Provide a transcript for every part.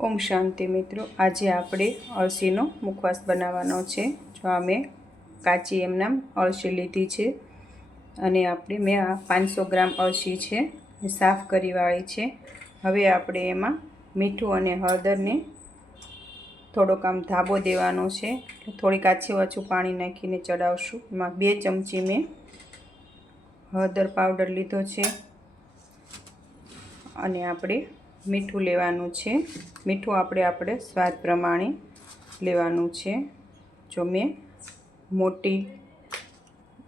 ओम शांति मित्रों, आज आपणे अळसीनो मुखवास बनाववानो छे। जो आ मैं काची एमनाम अळसी लीधी छे अने आपणे मैं आ 500 ग्राम अळसी छे साफ करी वाળી छे। हवे आपणे एमां मीठुं अने हळदरने थोड़ोक आम धाबो देवानो छे। थोड़ी काची वाचुं पाणी नाखीने चढ़ावशुं। एमां 2 चमची में हळदर पाउडर लीधो छे अने आपणे मीठुं लेवानुं छे। मीठुं आपणे स्वाद प्रमाणे लेवानुं छे। जो मैं मोटी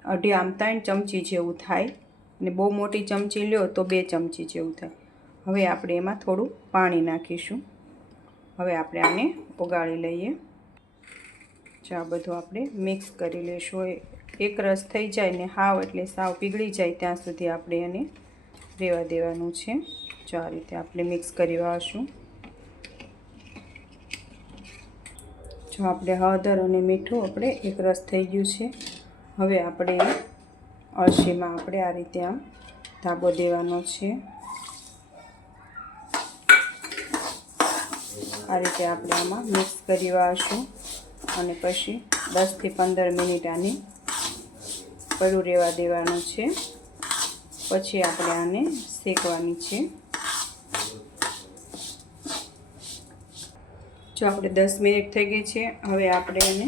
2.5 आम 3 चमची जेवुं थाय अने बहु मोटी चमची ल्यो तो 2 चमची जेवुं थाय। हवे आपणे एमां थोड़ुं पाणी नाखीशुं। हवे आपणे आने ओगाळी लईए। जो आ बधुं आपणे मिक्स करी लेशुं। एक रस थई जाय ने हाव एटले साव पीगળી जाय त्यां सुधी आपणे आने रेवा देवानुं छे। जो आ रीते आपणे मिक्स करी वाळशुं। जो आपणे हळदर अने मीठुं आपणे एक रस थई गयुं छे। हवे आपणे अळसीमां आपणे आ रीते आम धाबो देवानो छे। आ रीते आपणे आमां मिक्स करी वाळशुं अने पछी 10 થી 15 मिनिट आने पड्युं रहेवा देवानुं छे। पछी आपणे आने शेकवानी छे। जो आपणे 10 मिनिट थई गई छे। हवे आपणे एने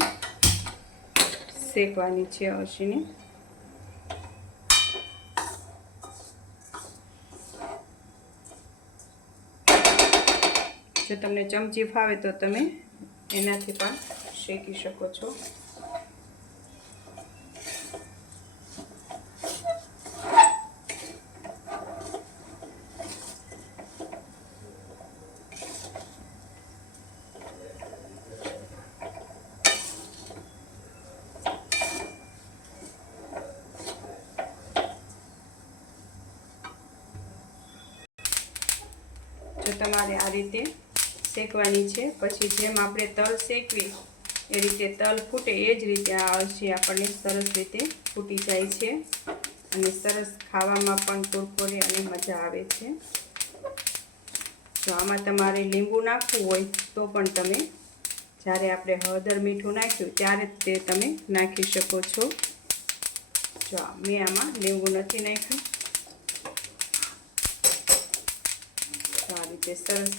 शेकवानी छे अळसीने। जो तमने चमची फावे तो तमे एनाथी पण शेकी शको छो। जो तमारे आ रीते शेकवानी छे। पछी जेम आपणे तल शेकवी ए रीते तल फूटे ए ज रीते आ अळसी आपणे सरस रीते फूटी जाय छे अने सरस खावामां पण कुरकुरी अने मजा आवे छे। जो आमां तमारे લીંબુ नाखવું होय तो पण तमे ज्यारे आपणे हळदर मीठुं नाख्युं त्यारे ते तमे नाखी शको छो। जो मैं आमां લીંબુ नथी नाख्युं। आ रीते सरस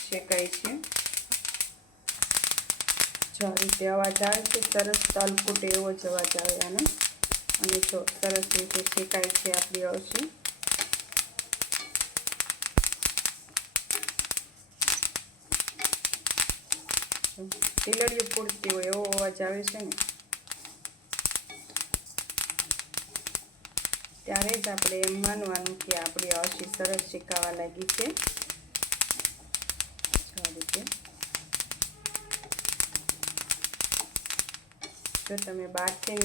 शेकाय छे। जो आ रीते अवाज आवे छे सरस तल फूटे एवो ज अवाज आवे आनो अने जो सरस रीते शेकाय छे आपणी अळसी। ટીલડીયું ફૂટતી હોય એવો અવાજ આવે છે ને ત્યારે જ આપણે એમ માનવાનું કે આપણી અળસી સરસ શેકાવા લાગી છે। આ રીતે જો તમે બહારથી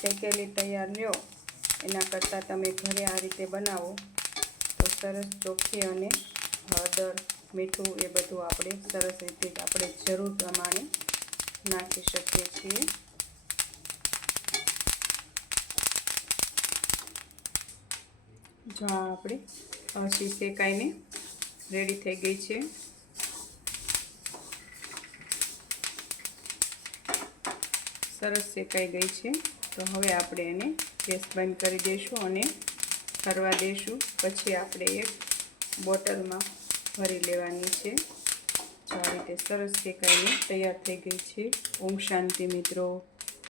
શેકેલી તૈયાર લ્યો એના કરતાં તમે ઘરે આ રીતે બનાવો તો સરસ ચોખ્ખી અને હળદર મીઠું એ બધું આપણે સરસ રીતે આપણે જરૂર પ્રમાણે નાખી શકીએ છીએ। જો આપણે અળસી શેકાઈને રેડી થઈ ગઈ છે। સરસ શેકાઈ ગઈ છે। તો હવે આપણે એને ગેસ બંધ કરી દઈશું અને ઠરવા દઈશું। પછી આપણે એક બોટલમાં भरी लेवानी छे। जो आ रीते सरस शेकाईने तैयार थई गई छे। ओम शांति मित्रों।